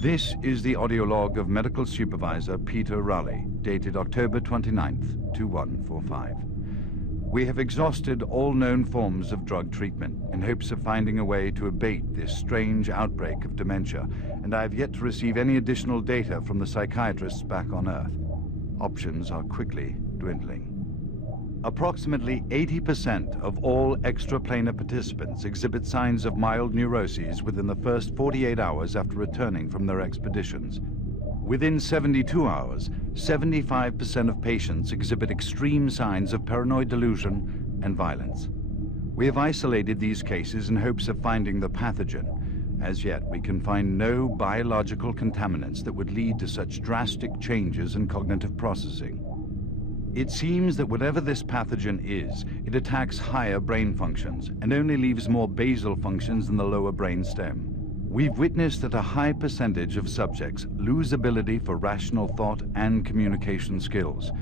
This is the audio log of Medical Supervisor Peter Raleigh, dated October 29th, 2145. We have exhausted all known forms of drug treatment in hopes of finding a way to abate this strange outbreak of dementia, and I have yet to receive any additional data from the psychiatrists back on Earth. Options are quickly dwindling. Approximately 80% of all extraplanar participants exhibit signs of mild neuroses within the first 48 hours after returning from their expeditions. Within 72 hours, 75% of patients exhibit extreme signs of paranoid delusion and violence. We have isolated these cases in hopes of finding the pathogen. As yet, we can find no biological contaminants that would lead to such drastic changes in cognitive processing. It seems that whatever this pathogen is, it attacks higher brain functions and only leaves more basal functions in the lower brain stem. We've witnessed that a high percentage of subjects lose ability for rational thought and communication skills,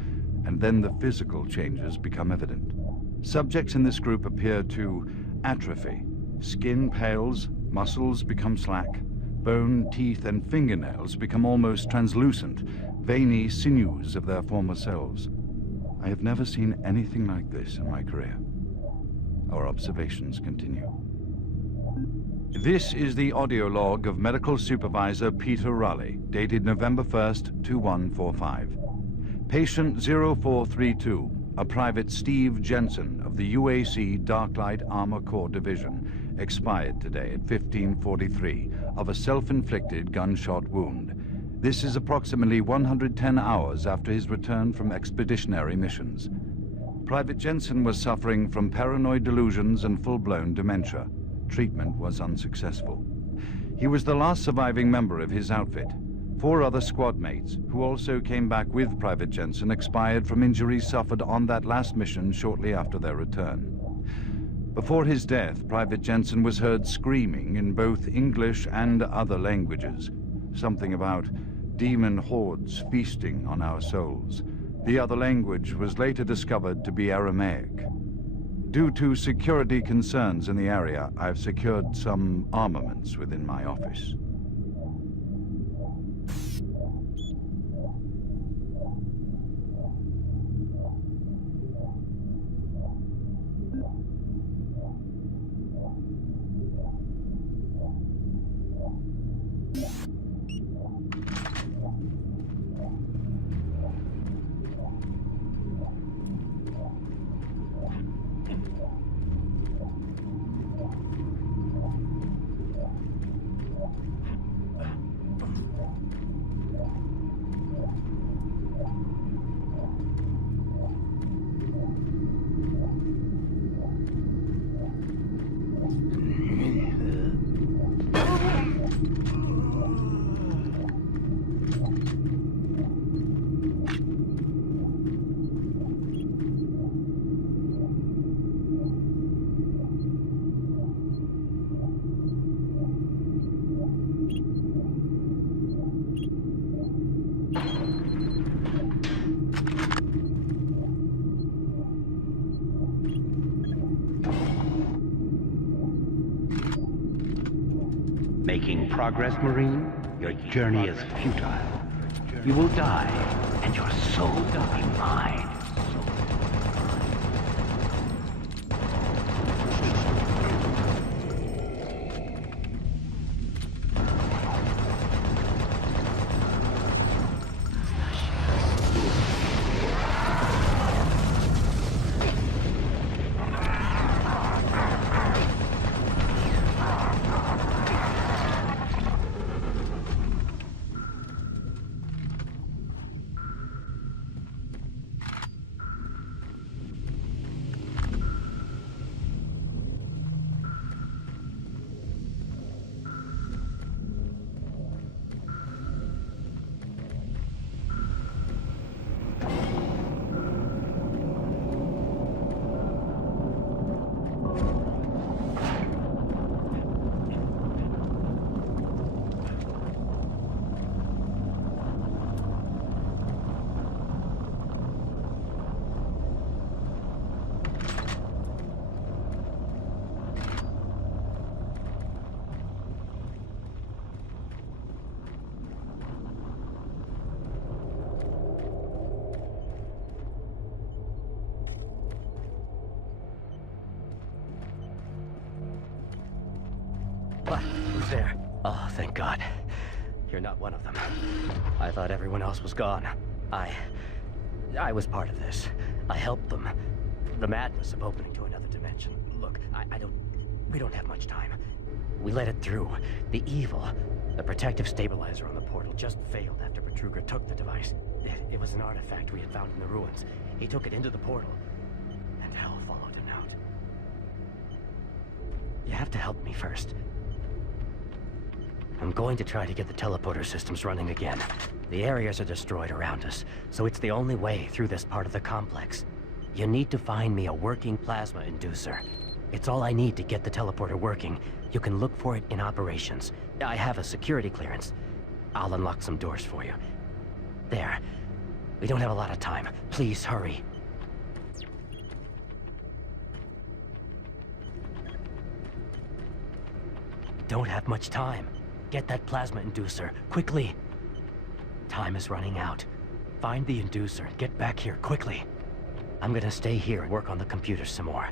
and then the physical changes become evident. Subjects in this group appear to atrophy. Skin pales, muscles become slack, bone, teeth, and fingernails become almost translucent, veiny sinews of their former selves. I have never seen anything like this in my career. Our observations continue. This is the audio log of Medical Supervisor Peter Raleigh, dated November 1st, 2145. Patient 0432, a Private Steve Jensen of the UAC Dark Light Armor Corps Division, expired today at 15:43 of a self-inflicted gunshot wound. This is approximately 110 hours after his return from expeditionary missions. Private Jensen was suffering from paranoid delusions and full-blown dementia. Treatment was unsuccessful. He was the last surviving member of his outfit. 4 other squad mates, who also came back with Private Jensen, expired from injuries suffered on that last mission shortly after their return. Before his death, Private Jensen was heard screaming in both English and other languages, something about demon hordes feasting on our souls. The other language was later discovered to be Aramaic. Due to security concerns in the area, I've secured some armaments within my office. Making progress, Marine? Your journey is futile. You will die, and your soul will be mine. What? Who's there? Oh, thank God. You're not one of them. I thought everyone else was gone. I was part of this. I helped them. The madness of opening to another dimension. Look, we don't have much time. We let it through. The evil, the protective stabilizer on the portal just failed after Petruger took the device. It was an artifact we had found in the ruins. He took it into the portal, and hell followed him out. You have to help me first. I'm going to try to get the teleporter systems running again. The areas are destroyed around us, so it's the only way through this part of the complex. You need to find me a working plasma inducer. It's all I need to get the teleporter working. You can look for it in operations. I have a security clearance. I'll unlock some doors for you. There. We don't have a lot of time. Please hurry. Don't have much time. Get that plasma inducer, quickly. Time is running out. Find the inducer and get back here, quickly. I'm gonna stay here and work on the computer some more.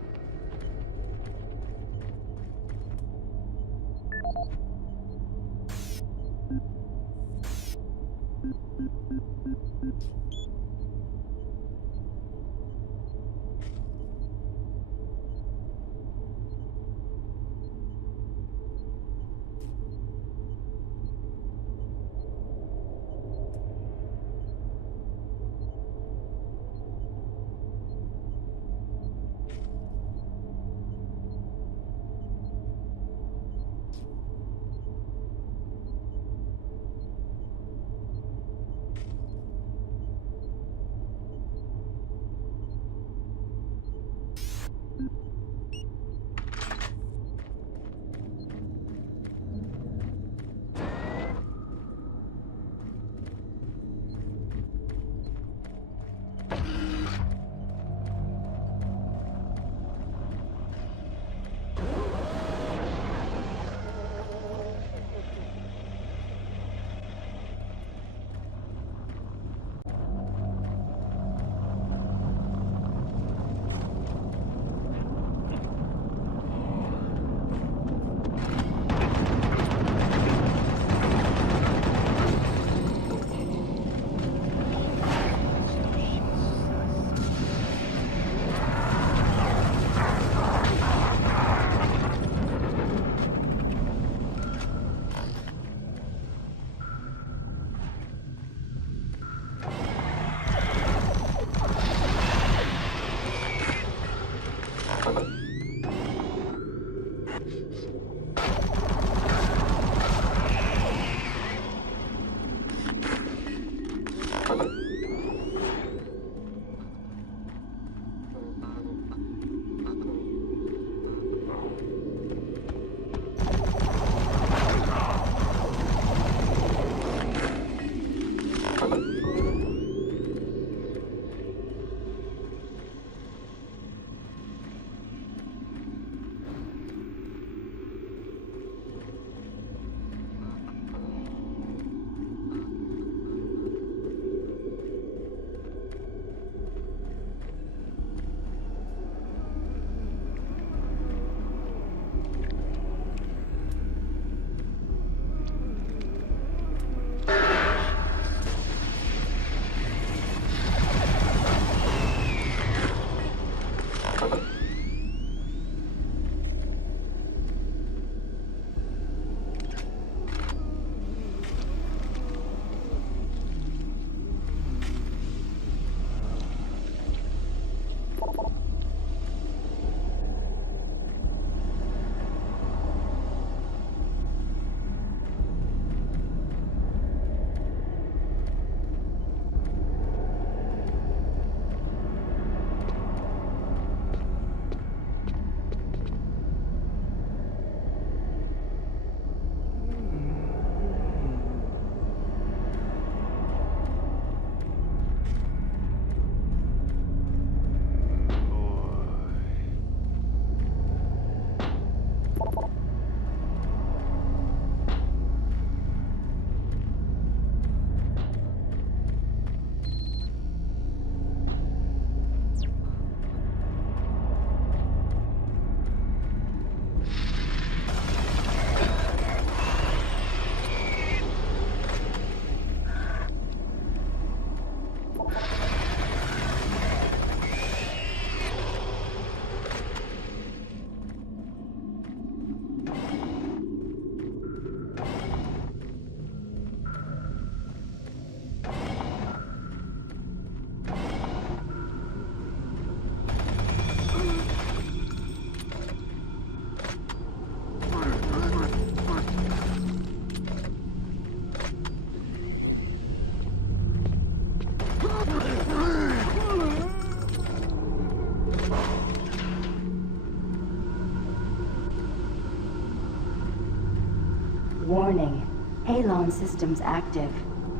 Halon systems active.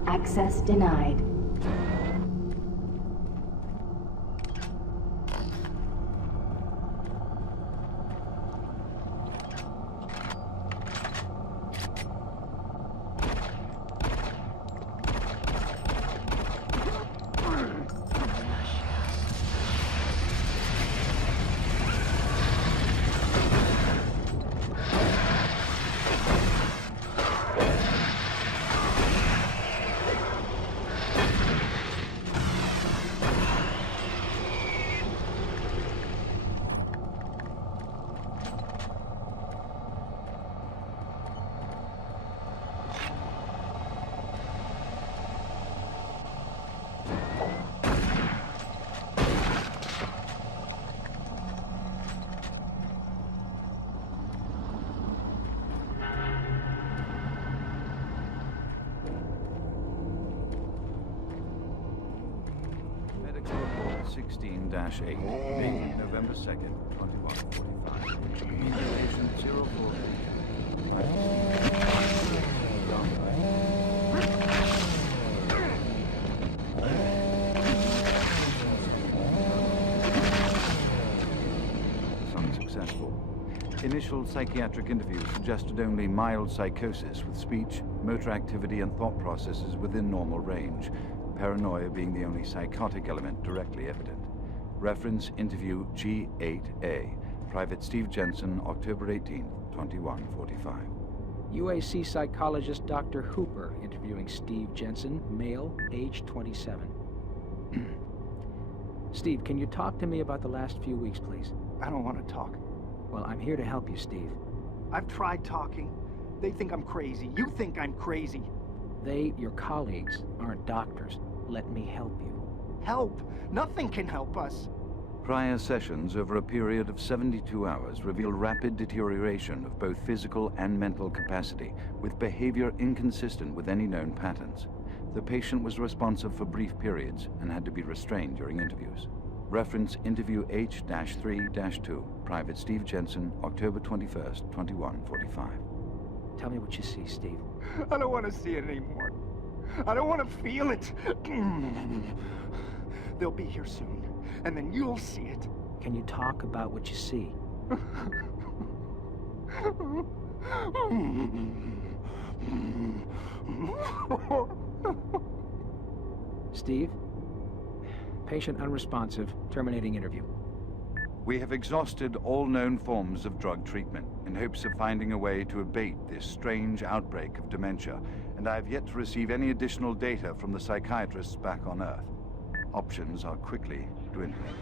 Access denied. Medical report 16-8, dated November 2nd, 2145. Immediate patient 04. Unsuccessful. Initial psychiatric interviews suggested only mild psychosis with speech, motor activity, and thought processes within normal range. Paranoia being the only psychotic element directly evident. Reference interview G8A. Private Steve Jensen, October 18, 2145. UAC psychologist Dr. Hooper interviewing Steve Jensen, male, age 27. Steve, can you talk to me about the last few weeks, please? I don't want to talk. Well, I'm here to help you, Steve. I've tried talking. They think I'm crazy. You think I'm crazy. They, your colleagues, aren't doctors. Let me help you. Help? Nothing can help us. Prior sessions over a period of 72 hours reveal rapid deterioration of both physical and mental capacity, with behavior inconsistent with any known patterns. The patient was responsive for brief periods and had to be restrained during interviews. Reference interview H-3-2, Private Steve Jensen, October 21st, 2145. Tell me what you see, Steve. I don't want to see it anymore. I don't want to feel it. They'll be here soon, and then you'll see it. Can you talk about what you see? Steve? Patient unresponsive. Terminating interview. We have exhausted all known forms of drug treatment in hopes of finding a way to abate this strange outbreak of dementia, and I have yet to receive any additional data from the psychiatrists back on Earth. Options are quickly dwindling.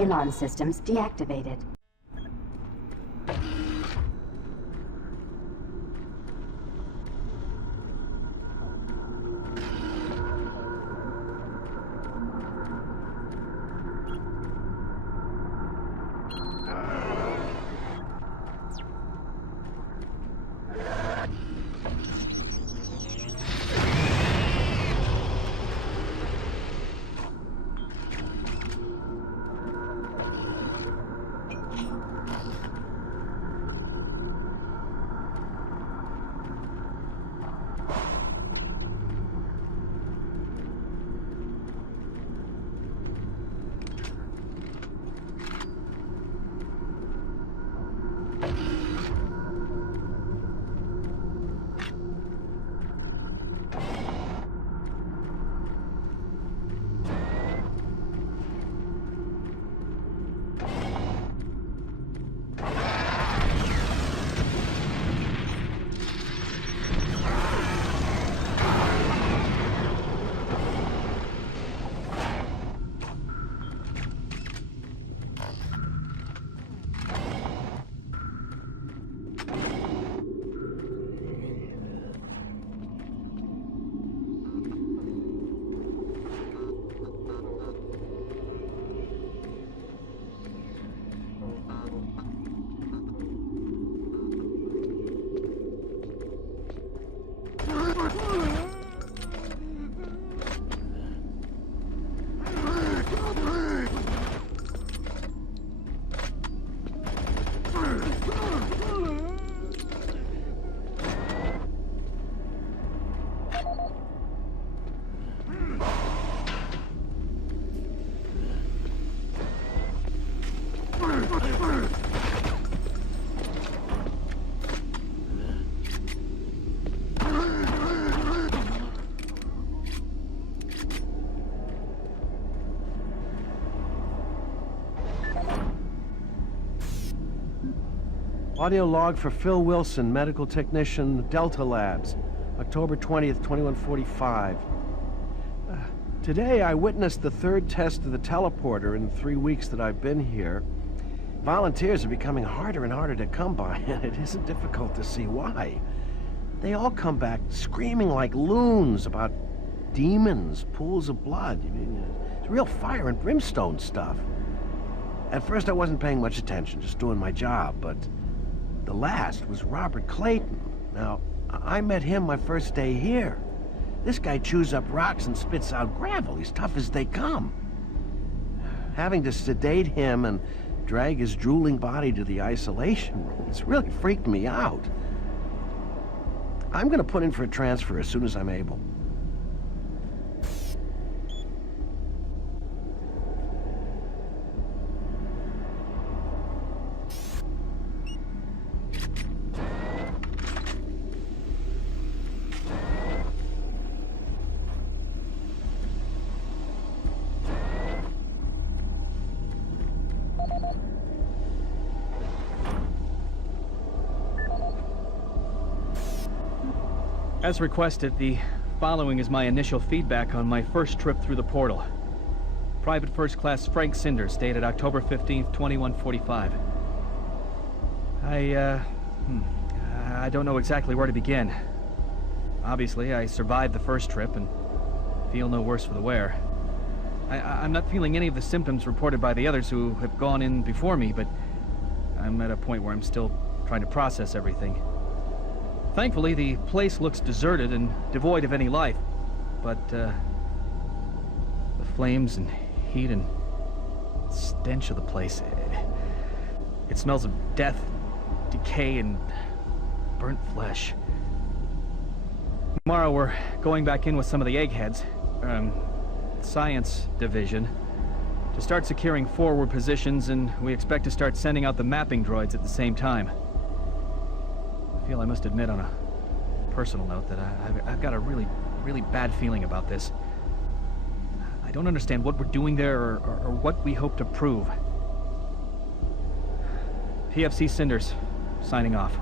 Halon systems deactivated. Audio log for Phil Wilson, medical technician, Delta Labs, October 20th, 2145. Today I witnessed the third test of the teleporter in the 3 weeks that I've been here. Volunteers are becoming harder and harder to come by, and it isn't difficult to see why. They all come back screaming like loons about demons, pools of blood. I mean, it's real fire and brimstone stuff. At first I wasn't paying much attention, just doing my job, but the last was Robert Clayton. Now, I met him my first day here. This guy chews up rocks and spits out gravel. He's tough as they come. Having to sedate him and drag his drooling body to the isolation room, it's really freaked me out. I'm gonna put in for a transfer as soon as I'm able. As requested, the following is my initial feedback on my first trip through the portal. Private First Class Frank Cinders, dated October 15th, 2145. I don't know exactly where to begin. Obviously, I survived the first trip and feel no worse for the wear. I'm not feeling any of the symptoms reported by the others who have gone in before me, but I'm at a point where I'm still trying to process everything. Thankfully, the place looks deserted and devoid of any life, but the flames and heat and stench of the place, it smells of death, decay, and burnt flesh. Tomorrow we're going back in with some of the eggheads, science division, to start securing forward positions, and we expect to start sending out the mapping droids at the same time. I feel I must admit on a personal note that I've got a really bad feeling about this. I don't understand what we're doing there or what we hope to prove. PFC Cinders, signing off.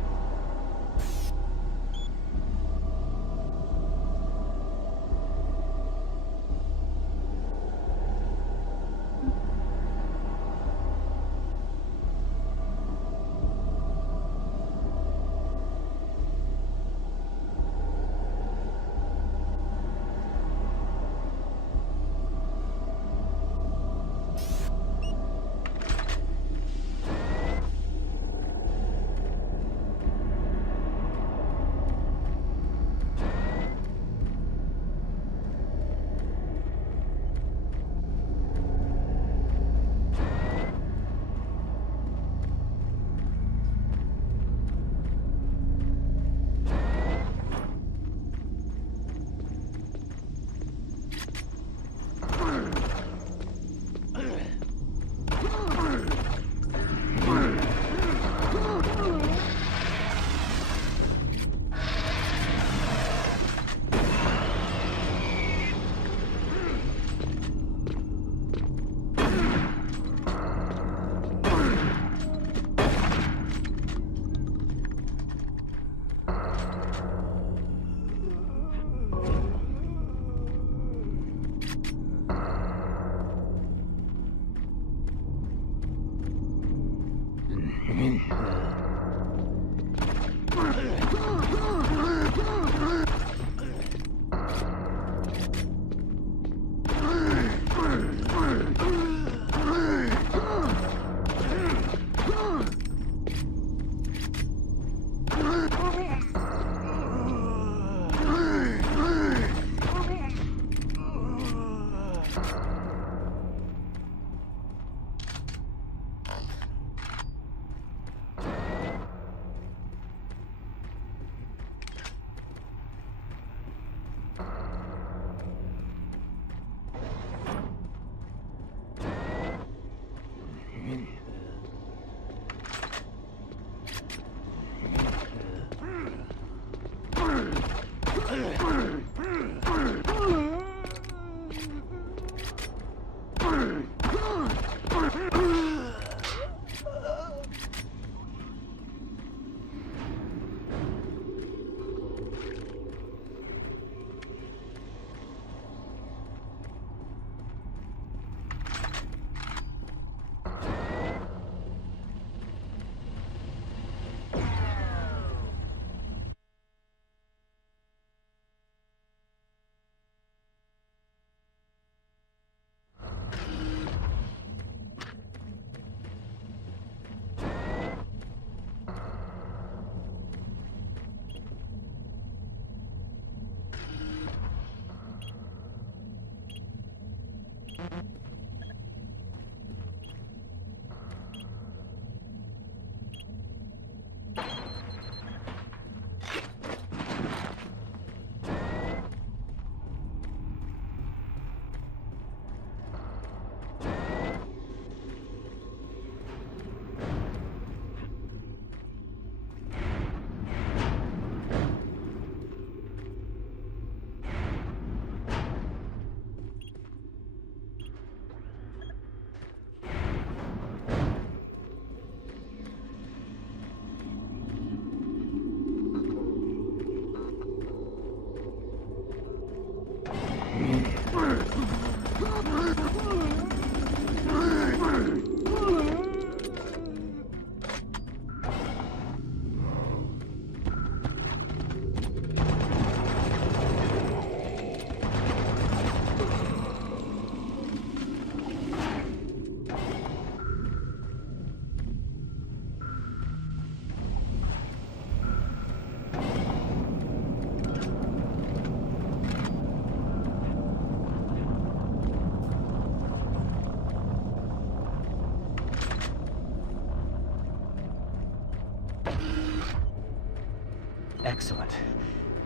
Excellent.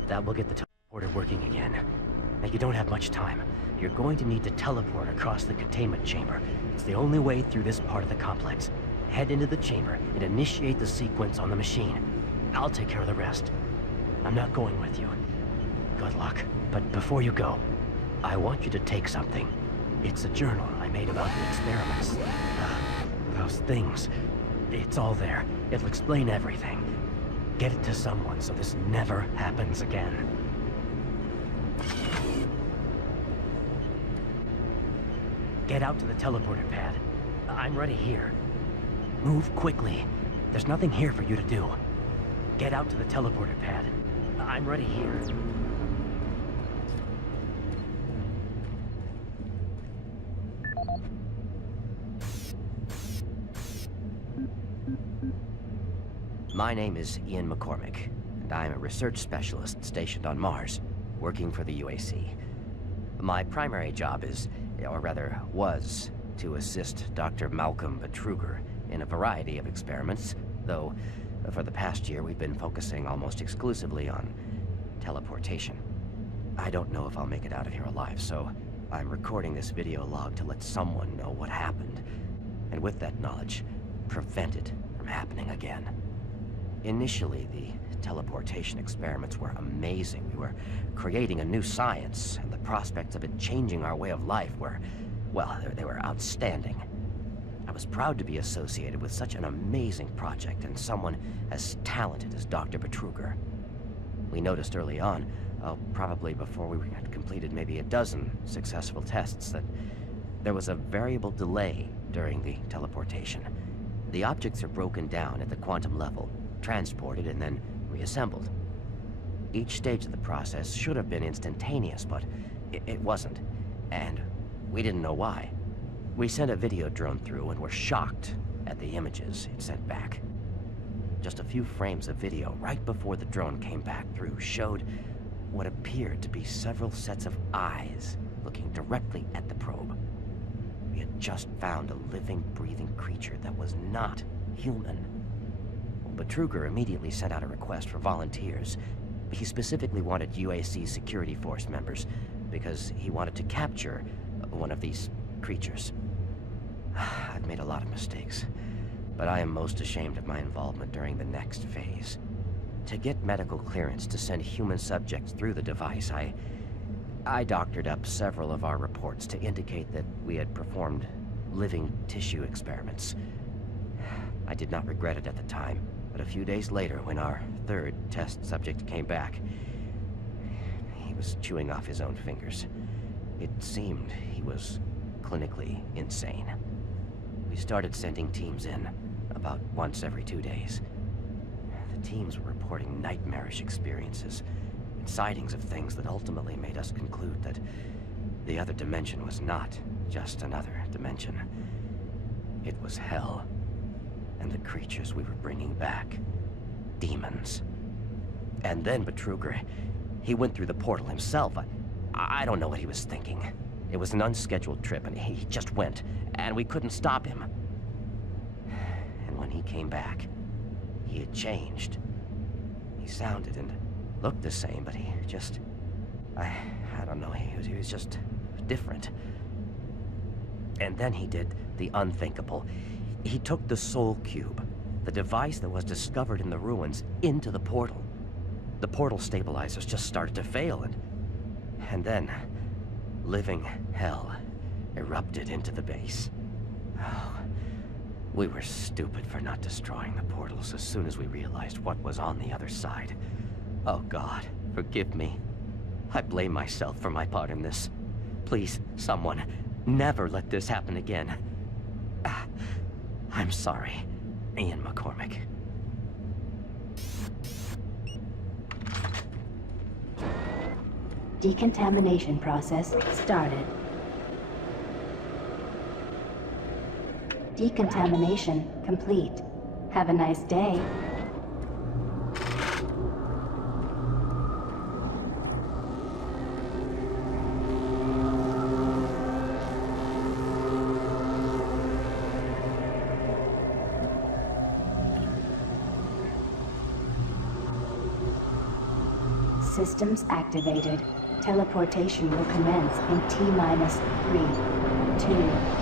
That will get the teleporter working again. Now, you don't have much time. You're going to need to teleport across the containment chamber. It's the only way through this part of the complex. Head into the chamber and initiate the sequence on the machine. I'll take care of the rest. I'm not going with you. Good luck. But before you go, I want you to take something. It's a journal I made about the experiments. Those things. It's all there. It'll explain everything. Get it to someone so this never happens again. Get out to the teleporter pad. I'm ready here. Move quickly. There's nothing here for you to do. Get out to the teleporter pad. I'm ready here. My name is Ian McCormick, and I'm a research specialist stationed on Mars, working for the UAC. My primary job is, or rather was, to assist Dr. Malcolm Betruger in a variety of experiments, though for the past year we've been focusing almost exclusively on teleportation. I don't know if I'll make it out of here alive, so I'm recording this video log to let someone know what happened, and with that knowledge, prevent it from happening again. Initially, the teleportation experiments were amazing. We were creating a new science, and the prospects of it changing our way of life were, well, they were outstanding. I was proud to be associated with such an amazing project and someone as talented as Dr. Betruger. We noticed early on, probably before we had completed maybe a dozen successful tests, that there was a variable delay during the teleportation. The objects are broken down at the quantum level, transported, and then reassembled. Each stage of the process should have been instantaneous, but it wasn't. And we didn't know why. We sent a video drone through and were shocked at the images it sent back. Just a few frames of video right before the drone came back through showed what appeared to be several sets of eyes looking directly at the probe. We had just found a living, breathing creature that was not human. But Truger immediately sent out a request for volunteers. He specifically wanted UAC security force members because he wanted to capture one of these creatures. I've made a lot of mistakes, but I am most ashamed of my involvement during the next phase. To get medical clearance to send human subjects through the device, I doctored up several of our reports to indicate that we had performed living tissue experiments. I did not regret it at the time, but a few days later, when our third test subject came back, he was chewing off his own fingers. It seemed he was clinically insane. We started sending teams in, about once every 2 days. The teams were reporting nightmarish experiences, and sightings of things that ultimately made us conclude that the other dimension was not just another dimension. It was hell, and the creatures we were bringing back, demons. And then Betruger, he went through the portal himself. I don't know what he was thinking. It was an unscheduled trip, and he just went, and we couldn't stop him. And when he came back, he had changed. He sounded and looked the same, but he just... I don't know, he was just different. And then he did the unthinkable. He took the Soul Cube, the device that was discovered in the ruins, into the portal. The portal stabilizers just started to fail, and then living hell erupted into the base. Oh, we were stupid for not destroying the portals as soon as we realized what was on the other side. Oh God, forgive me. I blame myself for my part in this. Please, someone, never let this happen again. I'm sorry, Ian McCormick. Decontamination process started. Decontamination complete. Have a nice day. Systems activated. Teleportation will commence in T-minus 3, 2,